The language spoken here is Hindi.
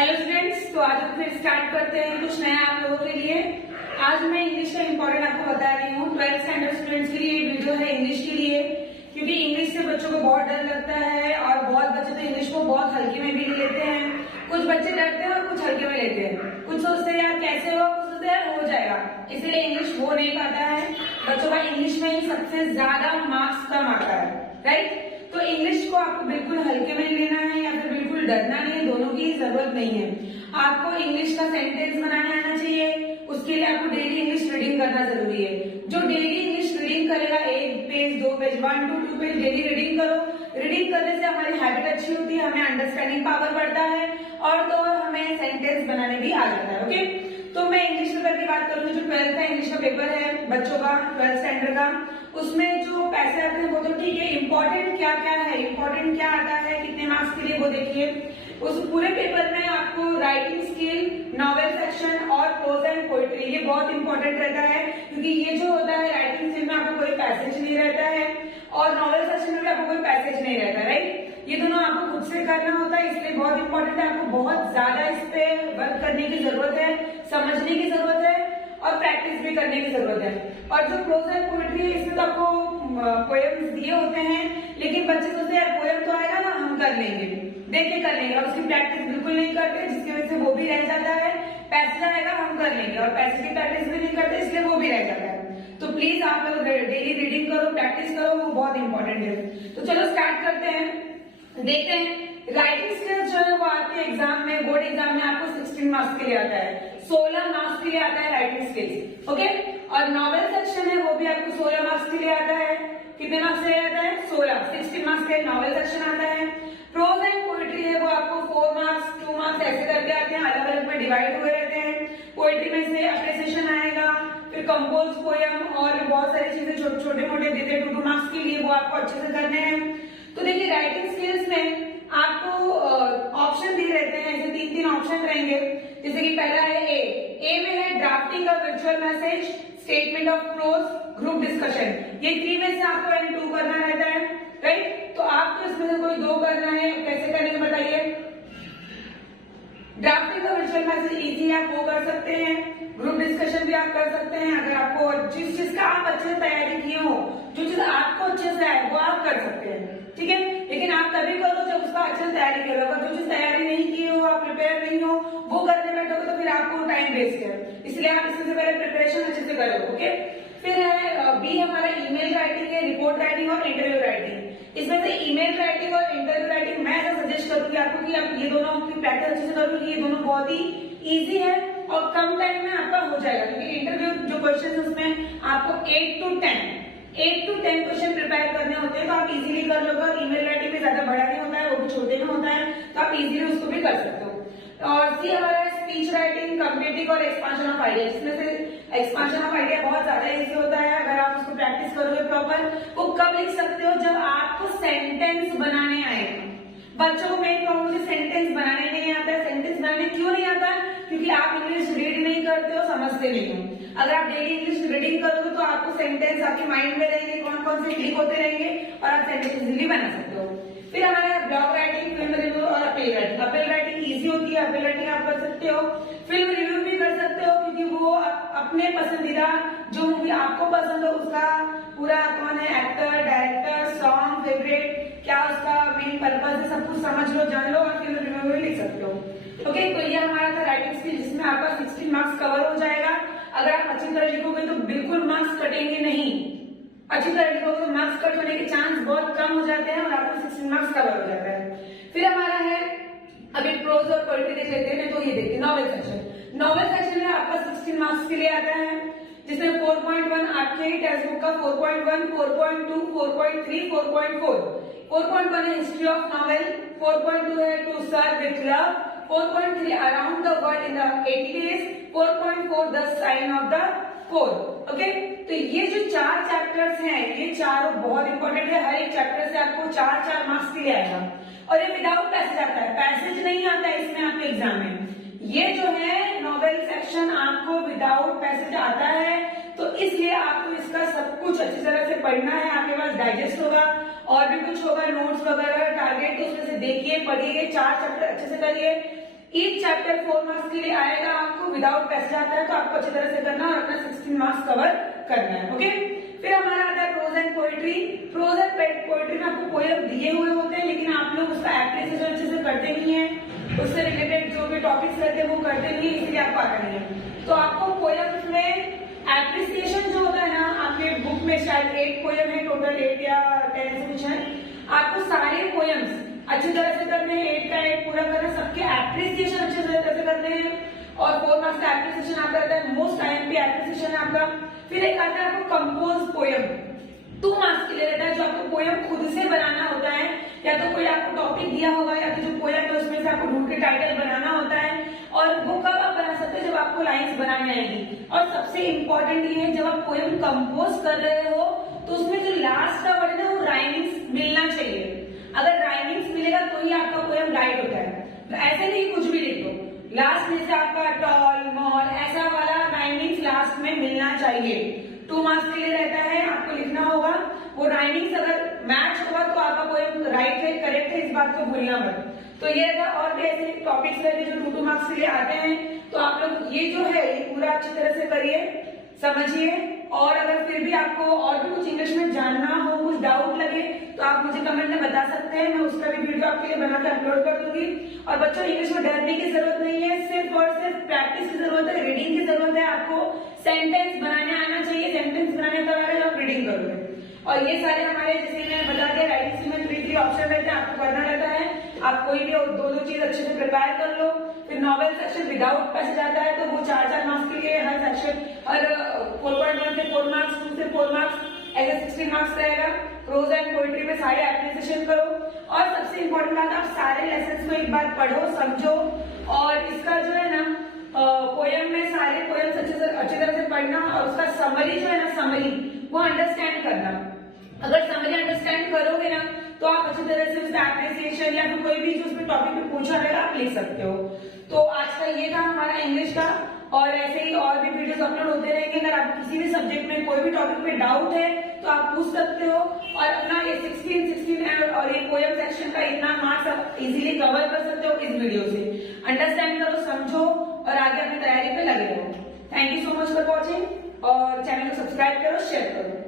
हेलो स्टूडेंट्स, तो आज हम फिर स्टार्ट करते हैं कुछ नया आप लोगों के लिए। आज मैं इंग्लिश का इम्पोर्टेंट आपको बता रही हूँ। 12th स्टैंडर्ड स्टूडेंट्स के लिए ये वीडियो है इंग्लिश के लिए, क्योंकि इंग्लिश से बच्चों को बहुत डर लगता है और बहुत बच्चे तो इंग्लिश को बहुत हल्के में भी लेते हैं। कुछ बच्चे डरते हैं और कुछ हल्के में लेते हैं। कुछ सोचते हैं यार कैसे हो, कुछ सोचते हैं यार हो जाएगा, इसलिए इंग्लिश हो नहीं पाता है। बच्चों का इंग्लिश में ही सबसे ज्यादा मार्क्स कम आता है, राइट। तो इंग्लिश को आपको बिल्कुल हल्के में लेना है या फिर बिल्कुल डरना नहीं है, दोनों की जरूरत नहीं है। आपको इंग्लिश का सेंटेंस बनाने आना चाहिए, उसके लिए आपको डेली इंग्लिश रीडिंग करना जरूरी है। जो डेली इंग्लिश रीडिंग करेगा, 1 page 2 page 1 to 2 page daily reading करो। रीडिंग करने से हमारी हैबिट अच्छी होती है, हमें अंडरस्टैंडिंग पावर बढ़ता है और तो हमें सेंटेंस बनाने भी आ जाता है। ओके, तो मैं इंग्लिश पेपर की बात करूंगी। जो 12th का इंग्लिश का पेपर है बच्चों का 12th स्टैंडर्ड का, उसमें जो पैसे आते हैं वो तो ठीक है, इम्पोर्टेंट क्या क्या है, इम्पोर्टेंट क्या आता है कितने मार्क्स के लिए वो देखिए। उस पूरे पेपर में आपको राइटिंग स्किल, नॉवेल सेक्शन और प्रोज एंड पोइट्री, ये बहुत इंपॉर्टेंट रहता है। क्योंकि ये जो होता है राइटिंग स्किल में आपको कोई पैसेज नहीं रहता है और नॉवेल सेक्शन में भी आपको कोई पैसेज नहीं रहता, राइट। ये दोनों आपको खुद से करना होता है, इसलिए बहुत इंपॉर्टेंट है। आपको बहुत ज्यादा इस पे वर्क करने की जरूरत है, समझने की जरूरत है और प्रैक्टिस भी करने की जरूरत है। और जो प्रोज एंड पोइट्री है, इसमें तो आपको पोएम्स दिए होते हैं, लेकिन बच्चे सोचते हैं यार पोएम तो आएगा ना, हम कर लेंगे, देख के कर लेंगे, और उसकी प्रैक्टिस बिल्कुल नहीं करते, जिसकी वजह से वो भी रह जाता है। पैसेज आएगा हम कर लेंगे और पैसेज की प्रैक्टिस भी नहीं करते, इसलिए वो भी रह जाता है। तो प्लीज आप लोग डेली रीडिंग करो, प्रैक्टिस करो, वो बहुत इंपॉर्टेंट है। तो चलो स्टार्ट करते हैं, देखते हैं। राइटिंग स्किल्स जो है वो आपके एग्जाम में, बोर्ड एग्जाम में आपको 16 मार्क्स के लिए आता है, 16 मार्क्स के लिए आता है राइटिंग स्किल्स। ओके, और नॉवेल सेक्शन है वो भी आपको 16 मार्क्स के लिए आता है। कितने मार्क्स के लिए आता है? 16 मार्क्स के नॉवेल सेक्शन आता है। प्रोज एंड पोइट्री है वो आपको 4 मार्क्स 2 मार्क्स ऐसे करके आते हैं, अलग अलग में डिवाइड हुए रहते हैं। पोइट्री में से अप्रिसिएशन आएगा, फिर कंपोज पोयम और बहुत सारी चीजें छोटे मोटे देते हैं 2 मार्क्स के लिए, वो आपको अच्छे से करने हैं। तो देखिए राइटिंग स्किल्स में आपको ऑप्शन दिए रहते हैं, ऐसे 3 ऑप्शन रहेंगे। जैसे कि पहला है ए में है drafting a virtual message, statement of pros, group discussion. ये 3 में से आपको एनी 2 करना रहता है, राइट। तो आपको इसमें से कोई 2 करना है, कैसे करेंगे बताइए। ड्राफ्टिंग का वर्चुअल मैसेज इजी आप वो कर सकते हैं, ग्रुप डिस्कशन भी आप कर सकते हैं। अगर आपको जिस चीज का आप अच्छे से तैयारी किए हो, जो चीज आपको अच्छे से आए वो आप कर सकते हैं, ठीक है। लेकिन आप तभी करो जब उसका अच्छे से तैयारी करो। अगर जो चीज तैयारी नहीं की हो, आप प्रिपेयर नहीं हो, वो करने बैठोगे तो फिर आपको टाइम वेस्ट है, इसलिए आप इससे पहले प्रिपरेशन अच्छे से करो। ओके, फिर है बी हमारा ईमेल राइटिंग है, रिपोर्ट राइटिंग और इंटरव्यू राइटिंग। इसमें से ईमेल राइटिंग और इंटरव्यू राइटिंग मैं ऐसा सजेस्ट करूंगी आपको कि आप ये दोनों की प्रैक्टिस अच्छे से करो, ये दोनों बहुत ही इजी है और कम टाइम में आपका हो जाएगा। क्योंकि इंटरव्यू जो क्वेश्चन है उसमें आपको 8 to 10 क्वेश्चन प्रिपेयर करने होते हैं, तो आप इजीली कर लोगे। और ईमेल राइटिंग में ज्यादा बड़ा नहीं होता है, वो भी छोटे में होता है, तो आप इजीली उसको भी कर सकते हो। और सी हमारा स्पीच राइटिंग, कम्प्लीटिंग और एक्सपांशन ऑफ आइडिया। इसमें से एक्सपांशन ऑफ आइडिया बहुत ज्यादा इजी होता है। अगर आप उसको प्रैक्टिस करोगे प्रॉपर, वो कब लिख सकते हो? जब आपको सेंटेंस बनाने आएगा। बच्चों को मेन प्रॉब्लम सेंटेंस बनाने नहीं आता है। सेंटेंस बनाने क्यों नहीं आता है? क्योंकि आप इंग्लिश रीड नहीं करते हो, समझते नहीं हो। अगर आप डेली इंग्लिश रीडिंग करोगे तो आपको सेंटेंस आपके माइंड में रहेंगे, कौन कौन से क्लिक होते रहेंगे और आप सेंटेंस इजीली बना सकते हो। फिर हमारा ब्लॉग राइटिंग, फिल्म रिव्यू और appeal writing. Appeal writing easy होती है, अपील राइटिंग आप कर सकते हो। फिल्म रिव्यू भी कर सकते हो, क्योंकि वो अपने पसंदीदा जो मूवी आपको पसंद हो उसका पूरा कौन है एक्टर, डायरेक्टर, सॉन्ग, फेवरेट, क्या उसका मेन पर्पज है, सब कुछ समझ लो, जान लो और फिल्म रिव्यू में लिख सकते हो। ओके, तो ये हमारा था राइटिंग स्किल, जिसमें आपका 16 मार्क्स कवर हो जाएगा। अगर आप अच्छी तरह लिखोगे तो बिल्कुल मार्क्स कटेंगे नहीं, अच्छी तरह लिखोगे तो मार्क्स कट होने के चांस बहुत कम हो जाते हैं और आपको 16 मार्क्स कवर हो जाता है। फिर हमारा है अभी प्रोज और पोएट्री देख लेते हैं। तो ये देखिए नॉवेल सेक्शन। नॉवेल सेक्शन में आपका 16 मार्क्स के लिए आता है, जिसमें 4.1 आपके टेक्स्ट बुक का 4.1, 4.2, 4.3, 4.4। 4.1 है हिस्ट्री ऑफ नॉवेल, 4.2 है to serve with love, 4.3 around the world in the 80 days, 4.4 the sign of the four. Okay, तो ये जो 4 चैप्टर्स हैं, ये चारों बहुत इंपॉर्टेंट है। हर एक चैप्टर से आपको 4 मार्क्स के लिए आएगा और ये विदाउट पैसेज आता है, पैसेज नहीं आता है इसमें आपके एग्जाम में। ये जो है नॉवेल सेक्शन आपको विदाउट पैसेज आता है, तो इसलिए आपको इसका सब कुछ अच्छी तरह से पढ़ना है। आपके पास डाइजेस्ट होगा और भी कुछ होगा, नोट्स वगैरह, टारगेट, उसमें से देखिए, पढ़िए, 4 चैप्टर अच्छे से करिए। ईच चैप्टर 4 मार्क्स के लिए आएगा आपको, विदाउट पैसेज आता है तो आपको अच्छी तरह से करना और अपना 16 मार्क्स कवर करना है। ओके, फिर हमारा आता है prose and poetry. Prose and poetry में आपको पोएम दिए हुए होते हैं, लेकिन आप लोग उसका एप्लीकेशन अच्छे से करते नहीं है, उससे रिलेटेड जो भी टॉपिक्स रहते हैं वो करते नहीं है, इसलिए आपको आता नहीं है। तो आपको पोएम्स में एप्रिसिएशन जो होता है ना, आपके बुक में शायद 8 पोएम है, टोटल 8 या 10 कुछ है, आपको सारे पोएम्स अच्छी तरह से करने हैं, 8 का 8 पूरा करना, सबके एप्रिसिएशन अच्छे से करने हैं। और 4 मार्क्स का एप्रिसिएशन आपका रहता है, मोस्ट आईएमपी एप्रिसिएशन आपका। फिर एक आता है आपको कंपोज पोएम, 2 मार्क्स के लिए रहता है, जो आपको पोएम खुद से बनाना होता है, या तो कोई आपको टॉपिक दिया होगा या तो जो पोएम है उसमें से आपको ढूंढ के टाइटल बनाना होता है। और वो कब आप बना सकते हैं, जब आपको लाइंस बनाने आएगी। और सबसे इंपॉर्टेंट ये है, जब आप पोएम कंपोज कर रहे हो तो उसमें जो लास्ट का वर्ड है वो राइमिंग्स मिलना चाहिए। अगर राइमिंग्स मिलेगा तो ही आपका पोएम राइट होता है, तो ऐसे नहीं कुछ भी लिख दो, लास्ट में से आपका टॉल मॉल ऐसा वाला राइमिंग्स लास्ट में मिलना चाहिए। 2 मार्क्स के लिए रहता है, आपको लिखना होगा, वो राइमिंग्स अगर मैच होगा तो आपका पोएम राइट है, करेक्ट है, इस बात को भूलना मत। तो ये रहता, और भी ऐसे टॉपिक्स रहते हैं जो 2 मार्क्स के लिए आते हैं, तो आप लोग ये जो है ये पूरा अच्छी तरह से करिए, समझिए। और अगर फिर भी आपको और भी कुछ इंग्लिश में जानना हो, कुछ डाउट लगे, तो आप मुझे कमेंट में बता सकते हैं, मैं उसका भी वीडियो आपके लिए बना के अपलोड कर दूंगी। और बच्चों, इंग्लिश में डरने की जरूरत नहीं है, सिर्फ और सिर्फ प्रैक्टिस की जरूरत है, रीडिंग की जरूरत है। आपको सेंटेंस बनाने आना चाहिए, सेंटेंस बनाने का बारे में आप रीडिंग करोगे। और ये सारे हमारे, जैसे मैं बता दिया, राइटिंग में 3 ऑप्शन रहते हैं, आपको करना रहता है। आप कोई भी 2 चीज अच्छे से प्रिपेयर कर लो। फिर नॉवेल सेक्शन विदाउट पैसेज आता है, तो वो 4 मार्क्स के लिए हर सेक्शन, हर 4.1 से 4 मार्क्स, 2 से 4 मार्क्स, ऐसे 16 मार्क्स रहेगा। प्रोज एंड पोएट्री में सारे एप्रिसिएशन करो। और सबसे इंपॉर्टेंट बात, आप सारे लेसन को एक बार पढ़ो, समझो। और इसका जो है ना, पोएम में सारे पोएम्स अच्छी तरह से पढ़ना, और उसका समरी जो है ना, समरी वो अंडरस्टैंड करना। अगर समरी अंडरस्टैंड करोगे ना, तो आप अच्छी तरह से उसका एप्रिसिएशन या फिर कोई भी जो उसमें टॉपिक में पूछा रहेगा आप लिख सकते हो। तो आज का ये था हमारा इंग्लिश का, और ऐसे ही और भी वीडियोस अपलोड होते रहेंगे। अगर आप किसी भी सब्जेक्ट में कोई भी टॉपिक में डाउट है तो आप पूछ सकते हो, और अपना ये 16 और ये पोएम सेक्शन का इतना मार्क्स आप इजीली कवर कर सकते हो इस वीडियो से। अंडरस्टैंड करो, समझो और आगे अपनी तैयारी पे लगे रहो। Thank you so much for watching, और चैनल को सब्सक्राइब करो, शेयर करो।